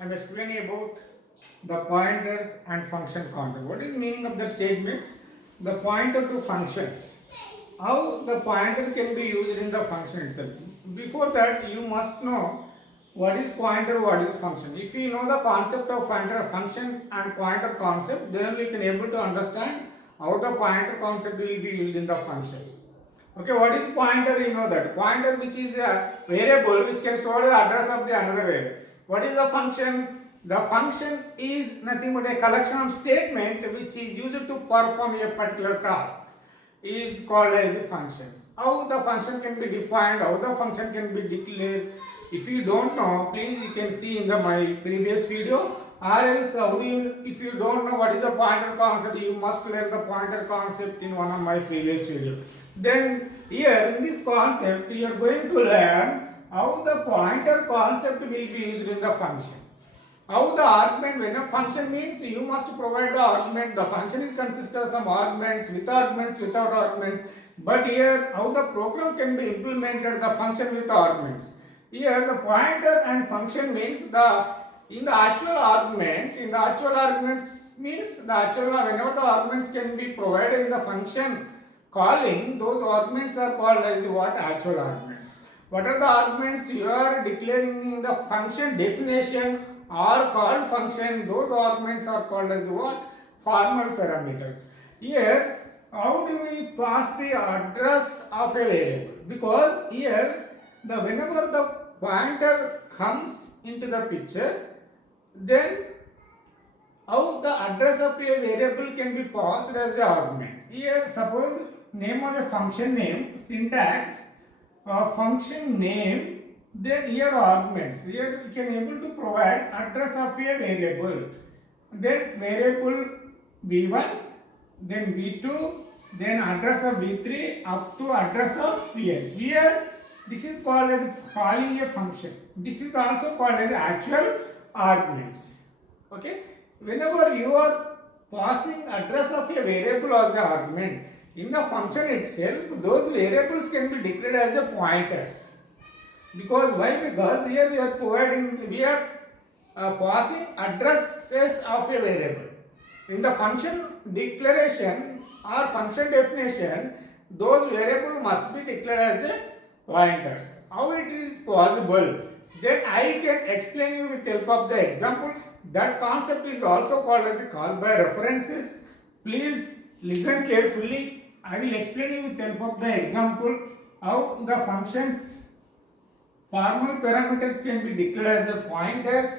I'm explaining about the pointers and function concept. What is the meaning of the statements? The pointer to functions. How the pointer can be used in the function itself. Before that, you must know what is pointer, what is function. If you know the concept of pointer functions and pointer concept, then we can able to understand how the pointer concept will be used in the function. Okay, what is pointer? You know that pointer, which is a variable which can store the address of the another variable. What is the function? The function is nothing but a collection of statement which is used to perform a particular task. Is called as the functions. How the function can be defined? How the function can be declared? If you don't know, please you can see in my previous video. Or else, how do you? If you don't know what is the pointer concept, you must learn the pointer concept in one of my previous videos. Then here in this concept, you are going to learn how the pointer concept will be used in the function. How the argument, when a function means you must provide the argument. The function is consist of some arguments, with arguments, without arguments. But here, how the program can be implemented, the function with arguments. Here, the pointer and function means in the actual arguments means the actual, whenever the arguments can be provided in the function calling, those arguments are called as the what? Actual arguments. What are the arguments you are declaring in the function definition are called function? Those arguments are called as the what? Formal parameters. Here, how do we pass the address of a variable? Because here, whenever the pointer comes into the picture, then how the address of a variable can be passed as an argument. Here, suppose name of a function name, syntax, function name, then here arguments. Here we can able to provide address of a variable. Then variable v1, then v2, then address of v3 up to address of vn. Here this is called as calling a function. This is also called as actual arguments. Okay. Whenever you are passing address of a variable as an argument, in the function itself, those variables can be declared as a pointers. Because why? Because here we are passing addresses of a variable. In the function declaration or function definition, those variables must be declared as a pointers. How it is possible? Then I can explain you with help of the example. That concept is also called as the call by references. Please listen carefully. I will explain you with help of the example how the functions formal parameters can be declared as a pointers.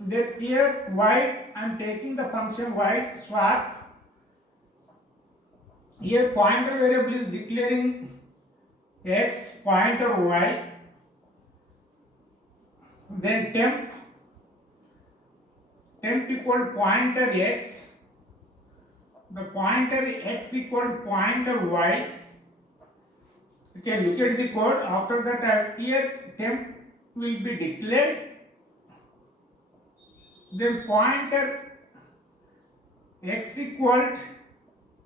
Then here void, I am taking the function void swap. Here pointer variable is declaring x, pointer y. Then temp equal pointer x, the pointer x equal pointer y. You can look at the code. After that, here temp will be declared. Then pointer x equal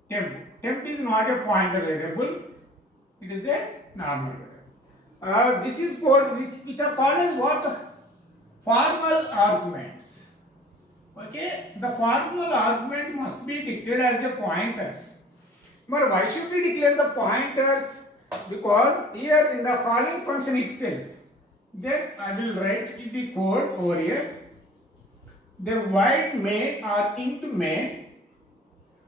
temp. Temp is not a pointer variable, it is a normal variable. This is code which are called as what? Formal arguments. Okay, the formal argument must be declared as the pointers. But why should we declare the pointers? Because here in the calling function itself, then I will write the code over here. The void main or int main.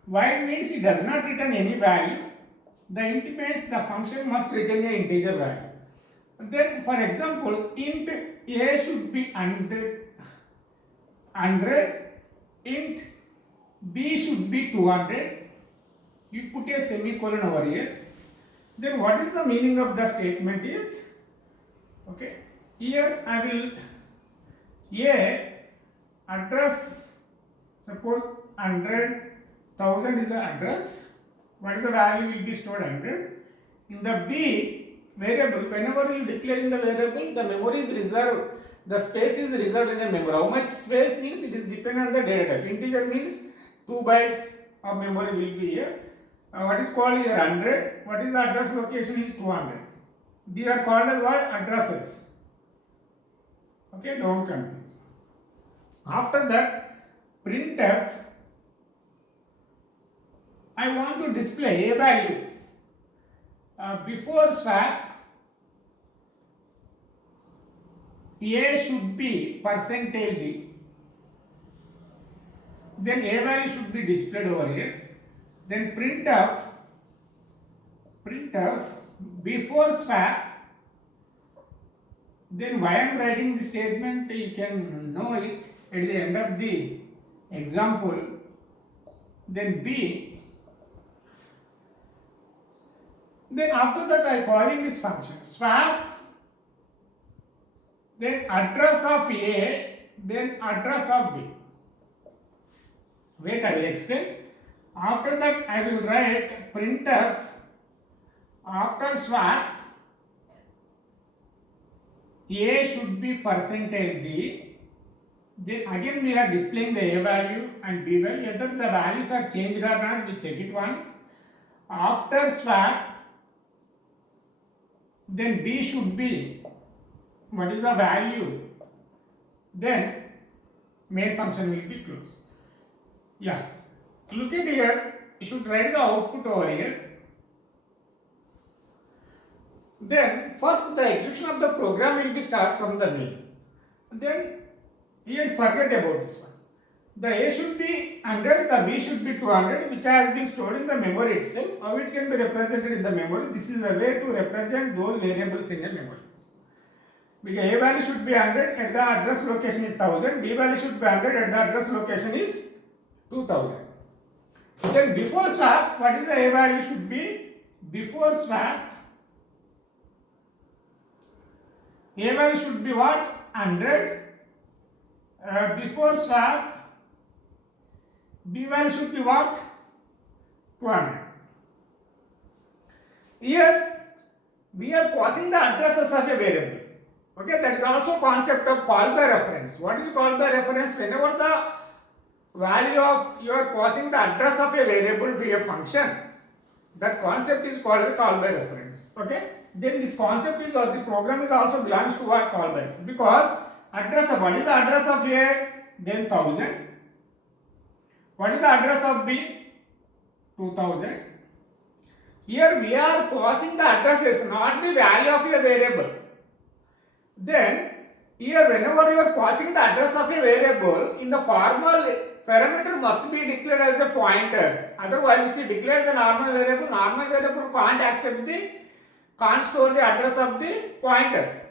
Void means it does not return any value. The int means the function must return an integer value. Then for example, int a should be 100, int b should be 200. You put a semicolon over here. Then what is the meaning of the statement is, okay, here I will a address, suppose 100,000 is the address. What is the value will be stored? 100. In the b variable, whenever you declare in the variable, the memory is reserved, the space is reserved in the memory. How much space means it is dependent on the data type. Integer means 2 bytes of memory will be here. What is called here 100. What is the address location is 200. These are called as what? Addresses. Okay. Okay, don't confuse. After that, printf, I want to display a value. Before swap, a should be percentage d. Then a value should be displayed over here. Then printf before swap. Then why I am writing the statement, you can know it at the end of the example. Then b. Then after that I calling this function swap. Then address of a. Then address of b. Wait, I will explain. After that I will write printf after swap a should be percentage d. Then again we are displaying the a value and b value. Whether the values are changed or not, we check it once. After swap, then b should be what is the value, then main function will be closed. Yeah, look at here, you should write the output over here. Then first the execution of the program will be start from the main. Then here forget about this one. The a should be 100, the b should be 200, which has been stored in the memory itself. How it can be represented in the memory? This is a way to represent those variables in a memory. Because a value should be 100 at the address location is 1000, b value should be 100 at the address location is 2000. Then before swap, what is the a value should be? Before swap, a value should be what? 100. Before swap, b value should be what? 200. Here we are passing the addresses of a variable. Okay, that is also concept of call by reference. What is call by reference? Whenever the value of you are passing the address of a variable to a function, that concept is called the call by reference. Okay, then this concept is, or the program is also belongs to what? Call by, because address of, what is the address of a? Then 1000. What is the address of b? 2000. Here we are passing the addresses, not the value of a variable. Then here whenever you are passing the address of a variable, in the formal parameter must be declared as a pointers. Otherwise, if you declare as a normal variable can't store the address of the pointer.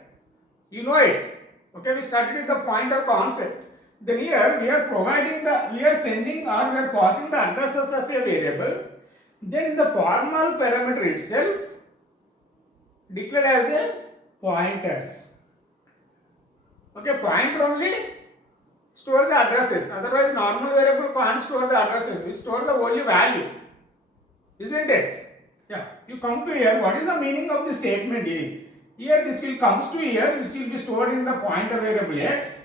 You know it. Okay, we started with the pointer concept. Then here we are providing the, we are sending or we are passing the addresses of a variable. Then in the formal parameter itself declared as a pointers. Okay, pointer only store the addresses. Otherwise, normal variable can't store the addresses. We store the only value. Isn't it? Yeah. You come to here. What is the meaning of the statement is? Here this will comes to here, which will be stored in the pointer variable x.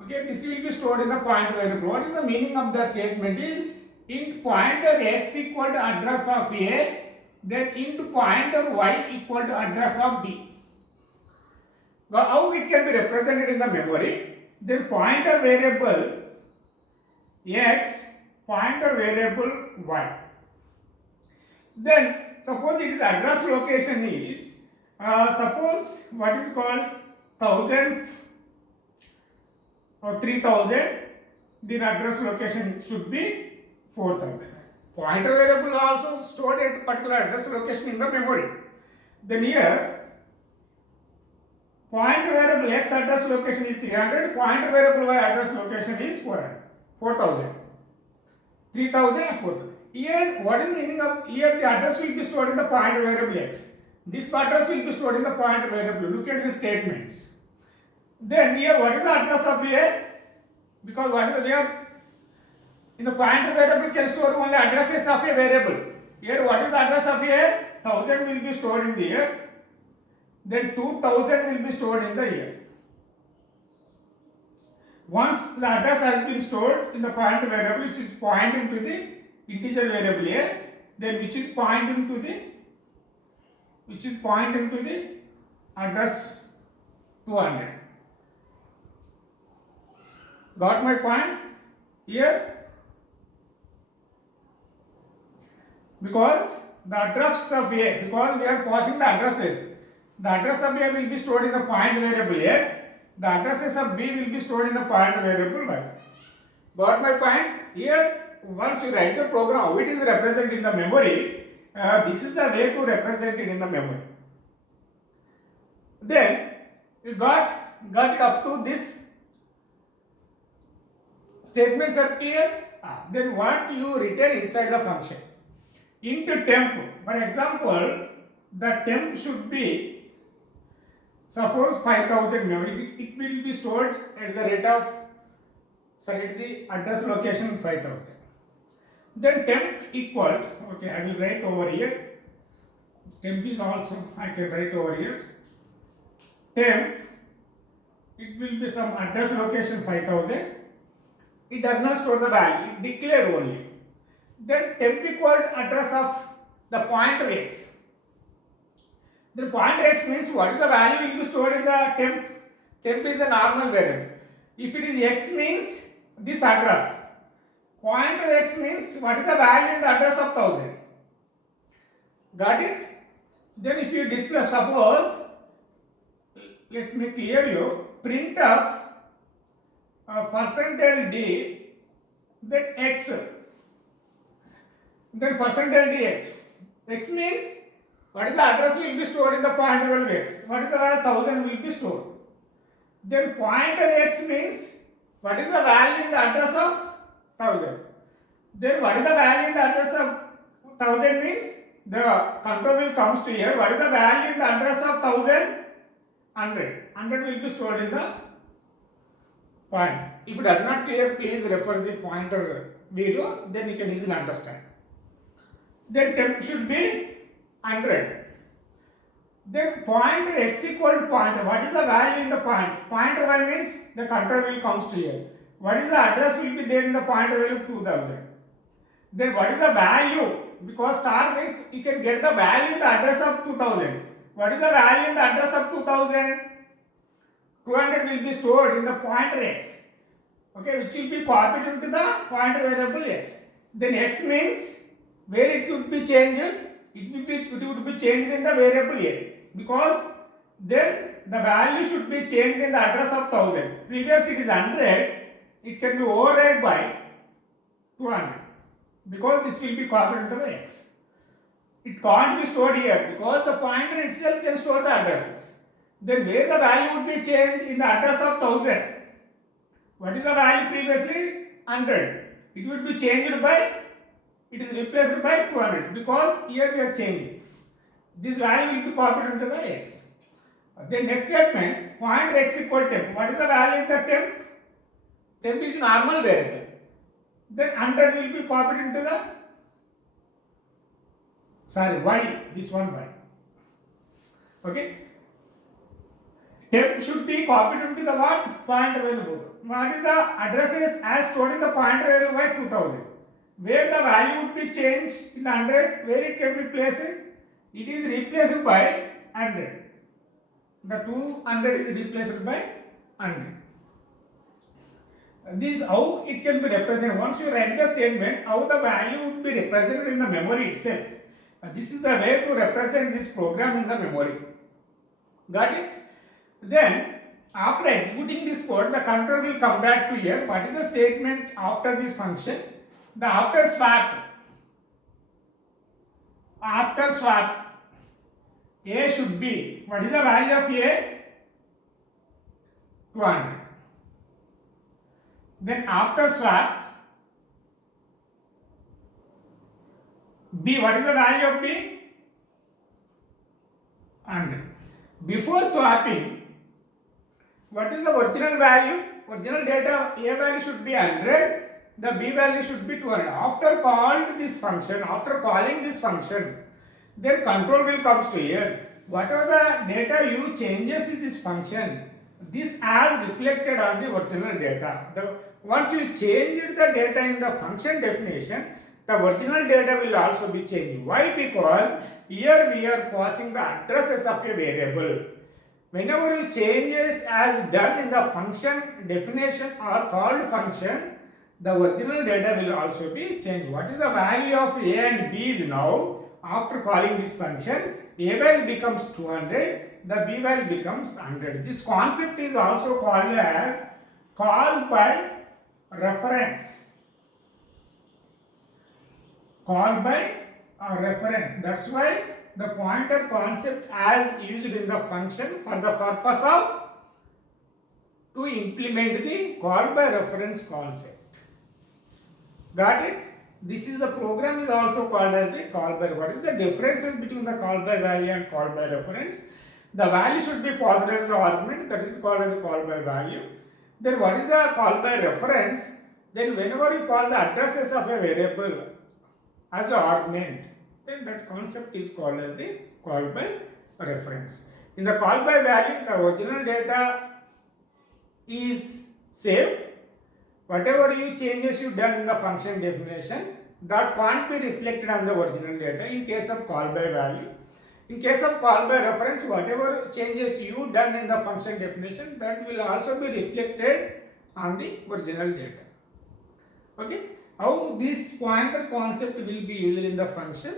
Okay, this will be stored in the pointer variable. What is the meaning of the statement is? Int pointer x equal to address of a, then int pointer y equal to address of b. Now, how it can be represented in the memory? Then pointer variable x, pointer variable y. Then suppose it is address location is, suppose what is called 1000 or 3000, then address location should be 4000. Pointer variable also stored at particular address location in the memory. Then here pointer variable x address location is 300, pointer variable y address location is 4000. 3000 and 4000. Here, what is the meaning of, here the address will be stored in the pointer variable x. This address will be stored in the pointer variable. Look at the statements. Then here, what is the address of a? Because what is the, here in the pointer variable can store only addresses of a variable. Here, what is the address of a? 1000 will be stored in the here. Then 2000 will be stored in the here. Once the address has been stored in the pointer variable, which is pointing to the integer variable a, then which is pointing to the address 200. Got my point? Here, because the address of A, because we are passing the addresses, the address of A will be stored in the point variable X, the addresses of B will be stored in the point variable Y. Got my point? Here, once you write the program, how it is represented in the memory, this is the way to represent it in the memory. Then, you got it up to this. Statements are clear? Then what you return inside the function? Into temp. For example, the temp should be, suppose 5000 memory. It will be stored at the rate of, at the address location 5000. Then temp equals, okay, I will write over here. Temp is also, I can write over here. Temp, it will be some address location 5000. It does not store the value, it declared only. Then temp equal address of the pointer x. Then pointer x means what is the value will be stored in the temp. Temp is a normal variable. If it is x means this address. Pointer x means what is the value in the address of 1000. Got it? Then if you display, suppose, let me clear you, printf %d, then x, then %dx. X means what is the address will be stored in the pointer variable x. What is the value 1000 will be stored. Then pointer x means what is the value in the address of 1000. Then what is the value in the address of 1000 means the control will comes to here. What is the value in the address of 1000? 100. 100 will be stored in the point. If it does not clear, please refer the pointer video, then you can easily understand. Then temp should be 100. Then pointer x equal to pointer. What is the value in the point? Pointer y means the control will comes to here. What is the address will be there in the pointer value 2000. Then what is the value? Because star means you can get the value in the address of 2000. What is the value in the address of 2000? 200 will be stored in the pointer x. Okay, which will be copied into the pointer variable x. Then x means where it could be changed, it would be changed in the variable a, because then the value should be changed in the address of 1000. Previous it is 100, it can be override by 200, because this will be copied into the x. It can't be stored here because the pointer itself can store the addresses. Then where the value would be changed in the address of 1000. What is the value previously? 100. It would be changed by, it is replaced by 200 because here we are changing. This value will be copied into the x. Then next statement, pointer x equal temp. What is the value in the temp? Temp is normal variable. Then 100 will be copied into the, y, this one y. Okay. Temp should be copied into the what? Pointer variable. What is the addresses as stored in the pointer variable by 2000? Where the value would be changed in the 100, where it can be placed? It is replaced by 100. The 200 is replaced by 100. This is how it can be represented. Once you write the statement, how the value would be represented in the memory itself. This is the way to represent this program in the memory. Got it? Then, after executing this code, the control will come back to here. What is the statement after this function? The after swap, A should be, what is the value of A? 200. Then after swap, B, what is the value of B? 100. Before swapping, what is the original value? Original data, A value should be 100, the B value should be 200. After calling this function, then control will comes to here. Whatever the data you changes in this function, this as reflected on the original data. Once you changed the data in the function definition, the original data will also be changed. Why? Because here we are passing the addresses of a variable. whenever you changes as done in the function definition or called function, the original data will also be changed. What is the value of a and b is now after calling this function? A value becomes 200, the b value becomes 100. This concept is also called as call by reference. Call by reference. That's why the pointer concept as used in the function for the purpose of to implement the call by reference concept. Got it? This is the program is also called as the call by. What is the differences between the call by value and call by reference? The value should be passed as the argument, that is called as the call by value. Then what is the call by reference? Then whenever you pass the addresses of a variable as an argument, then that concept is called as the call by reference. In the call by value, the original data is saved. Whatever you changes you done in the function definition, that can't be reflected on the original data in case of call by value. In case of call by reference, whatever changes you done in the function definition, that will also be reflected on the original data. Okay, how this pointer concept will be used in the function?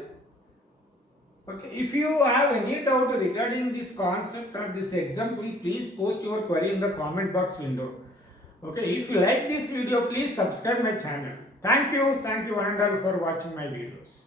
Okay, if you have any doubt regarding this concept or this example, please post your query in the comment box window. Okay, if you like this video, please subscribe my channel. Thank you one and all for watching my videos.